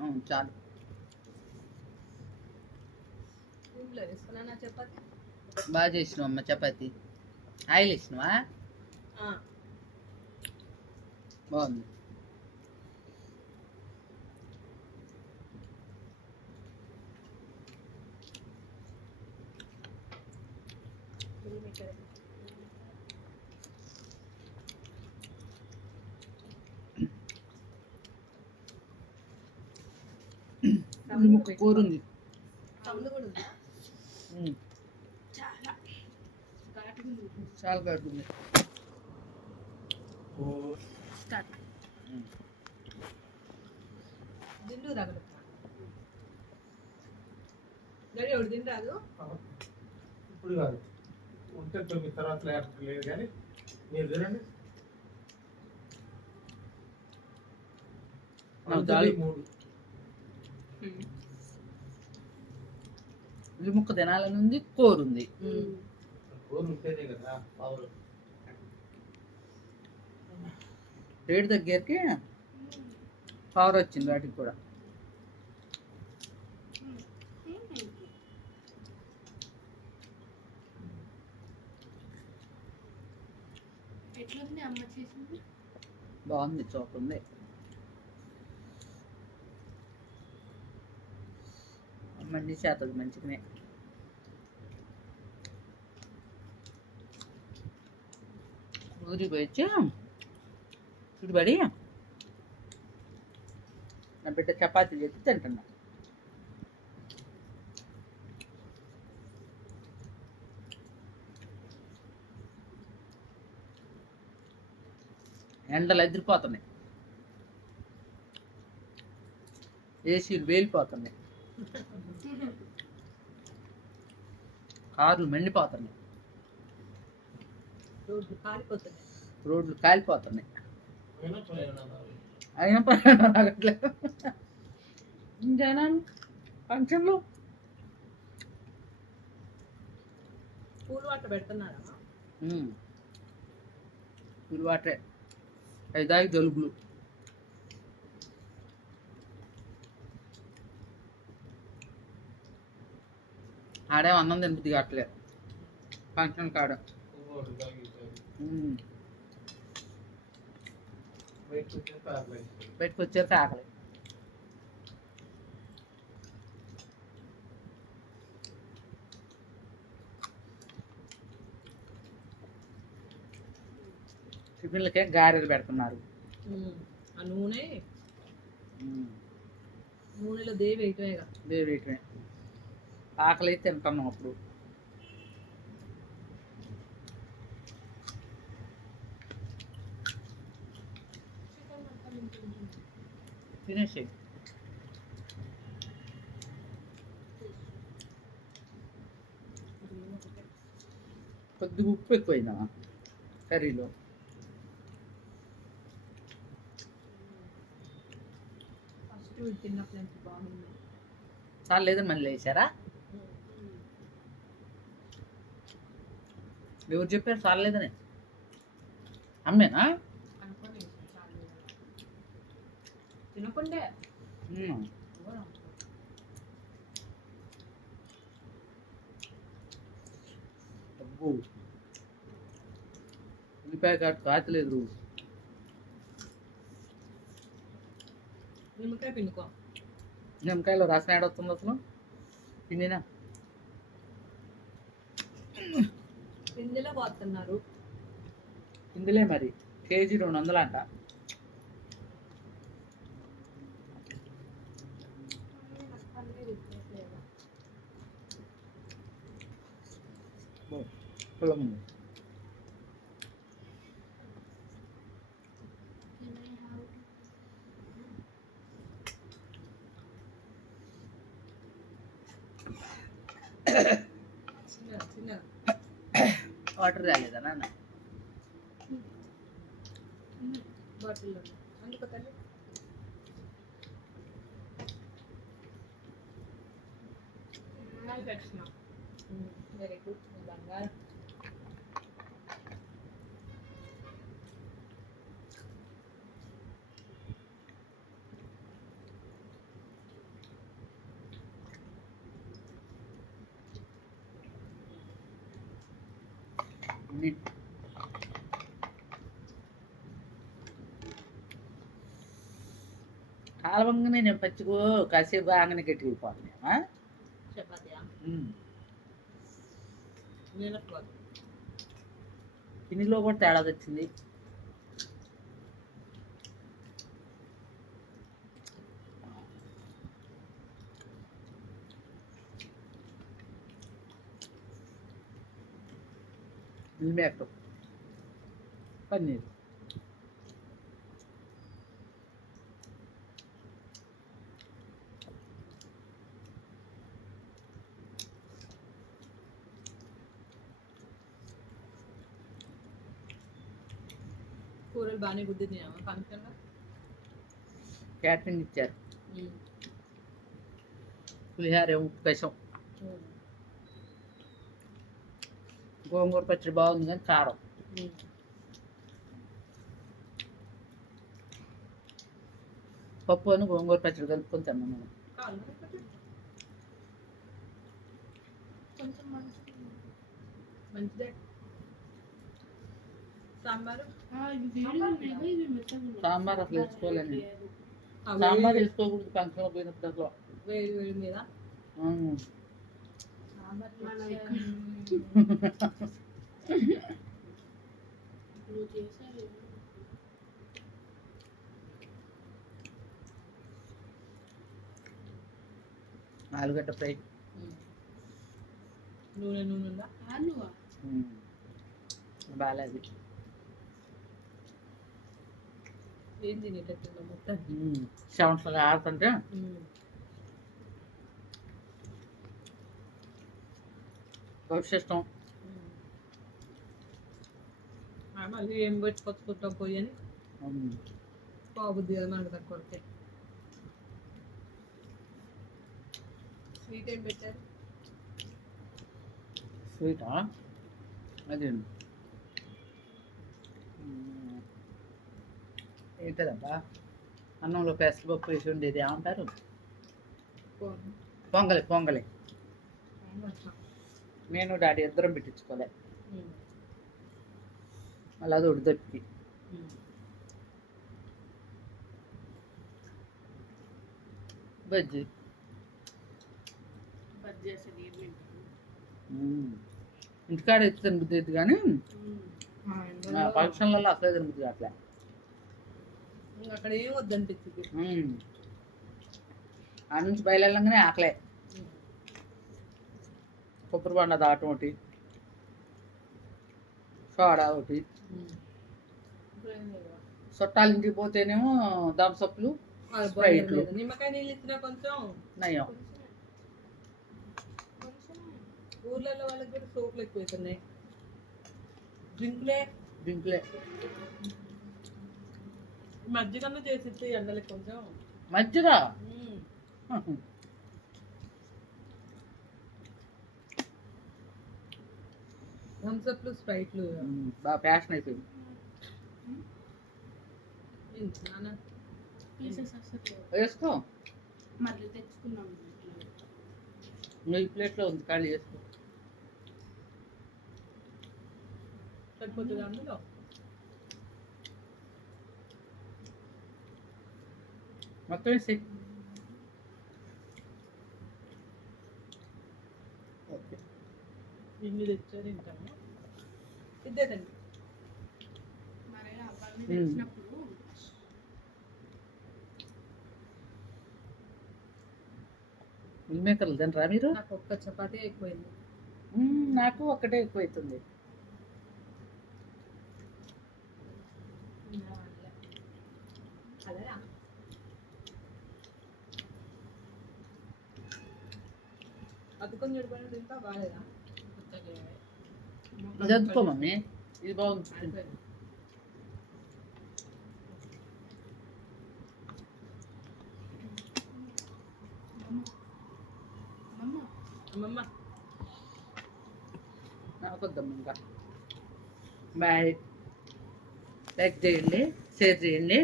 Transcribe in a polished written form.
అవును చాలు. ఇంట్లో వేసుకున్నా చపాతి బాగా చేసినావు అమ్మ చపాతి. ఆయిల్ వేసినావా? బాగుంది. ముక్క కూర ఉంది. సౌండ్ కూడా ఉందా? చాలా చాలా కడుతుంది. స్టార్ట్ దిండు తగలు గడి ఒకటి తింటారు. ఇప్పుడు కాదు, ఉంటే 9 తర్వాత లేదు కానీ మీరు తినండి. ఉల్లి ముక్క తినాలని ఉంది, కూరుంది. కూర ఉంటేనే కదా పావులు. రేటు దగ్గరికి పవర్ వచ్చింది వాటికి కూడా. ఎట్లుంది అమ్మ చేసింది? బాగుంది, చూపుంది. మంచి చేతది మంచిగానే. ఊరికి పోయొచ్చు ఇటుబడి నా బిడ్డ చపాతీలు ఎత్తి తింటున్నా. ఎండలు ఎదిరిపోతున్నాయి, ఏసీలు వేలిపోతున్నాయి, కార్లు మండిపోతున్నాయి, రోడ్లు కాలిపోతున్నాయి. అయినా రాగట్లేదు. జనాలు ఫంక్షన్లు పూలు వాటర్ పెడుతున్నారా? పూలు వాటరే, ఐదాయి జలుబులు. ఆడే అన్నం తినబుద్ధి కావట్లేదు ఫంక్షన్ కాడ. బయటకు వచ్చాక ఆకలి. టిఫిన్లకే గారెలు పెడుతున్నారు. ఆ నూనెలో దేవి వేయటమే. ఆకలి అయితే తింటున్నాం అప్పుడు. తినేసి కొద్దిగా ఉప్పు ఎక్కువైందా కర్రీలో? తిన్నప్పుడు ఎంత బాగుంది. చాలా లేదని మళ్ళీ వేసారా? ఎవరు చెప్పారు చాలా లేదని? అమ్మేనా? తినకుండే అబ్బో, ఉల్లిపాయ కాచలేదు. నిమ్మకాయ పిండుకో. నిమ్మకాయలో రసం ఏడొస్తుంది అసలు? పిండినా పిండిలో పోతున్నారు. పిండిలే మరి, కేజీ 200 అంట. పొలం ఉంది. వాటర్ రాలేదా నాన్న? బాటిల్లో అందుకు తల్లి. వెరీ గుడ్ బంగారు. అన్ని కాలవంగానే నేను పచ్చిగో కాసేపు ఆగనే గట్టిపోతుంది చపాతీయా నీళ్ళకు తినిలో కూడా తేడా వచ్చింది. మిల్మేకర్ పన్నీర్ కూరలు బాగానే గుద్దినాయా ఫంక్షన్లో? క్యాటరింగ్ ఇచ్చారు. పులిహార ఉప్పు కషం, గోంగూర పచ్చడి బాగుంది కానీ కారం. పప్పు అని గోంగూర పచ్చడి కలుపుకొని తిన్నాం మనం. కొంచెం మంచిదే. సాంబారు సాంబార్ అసలు వేసుకోలేను. సాంబార్ వేసుకోకూడదు ఫంక్షన్లో పోయినప్పుడు అసలు. వేడి వేడి మీద ఆలుగడ్డ ఫ్రై నూనె ఉందా? బాగాలేదు. ఏం తినేటట్టు మొత్తం సెవెన్స్లో ఆడుతుంటే ఇష్టం. మళ్ళీ ఏం పెట్టుకొచ్చుకుంటాం పోయి అని బాబుద్ది కదా మనకు తక్కువ. స్వీట్ ఏం పెట్టారు? స్వీటా అది ఏంటదబ్బా, అన్నంలో పెసరపప్పు వేసి ఉండేది ఏమంటారు? పొంగలి. పొంగలి నేను డాడీ ఇద్దరం పెట్టించుకోలే, మళ్ళీ అది ఉడిదొప్పి. బజ్జీ ఇంటికాడ ఎత్తు తినబుద్ది అవుతుంది కానీ ఫంక్షన్లలో అసలే తినబుద్ది అట్లా. అక్కడ ఏం వద్దనిపించింది. ఆ నుంచి బయలుదేరంగానే ఆకలే. కొబ్బరి బండ దాటం ఒకటి, సోడా ఒకటి, చుట్టాల ఇంటికి పోతేనేమో థమ్సప్లు, స్ప్రైట్లు. నిమ్మకాయ నీళ్ళు ఇచ్చినా కొంచెం నయం. ఊర్లలో వాళ్ళకి కూడా సోపులు ఎక్కువైతున్నాయి. డ్రింకులే మజ్జిగన్నా చేసి ఎండలకి కొంచెం మజ్జిగ. థమ్సప్లు, స్ప్రైట్లు బాగా ఫ్యాషన్ అయిపోయింది. వేసుకో, మళ్ళీ తెచ్చుకున్నాం. ఈ ప్లేట్లో ఉంది, ఖాళీ చేసుకో. సరిపోతుంది అందులో. మొత్తం వేసి ఓకే. ఇన్ని తెచ్చారు ఇంటాము ఇద్దేదండి. మరి అవన్నీ తెచ్చినప్పుడు మిల్మేకర్లు తినరా మీరు? నాకు ఒక్క చపాతీ ఎక్కువైంది. నాకు ఒక్కటే ఎక్కువ అవుతుంది. అతుకొని చెడిపోయిన తింటా బాగాలేదా? ఇది అద్దుకో మమ్మీ, ఇది బాగుంది. అమ్మమ్మ నాకొద్దాం ఇంకా. బాయ్. లైక్ చేయండి, షేర్ చేయండి.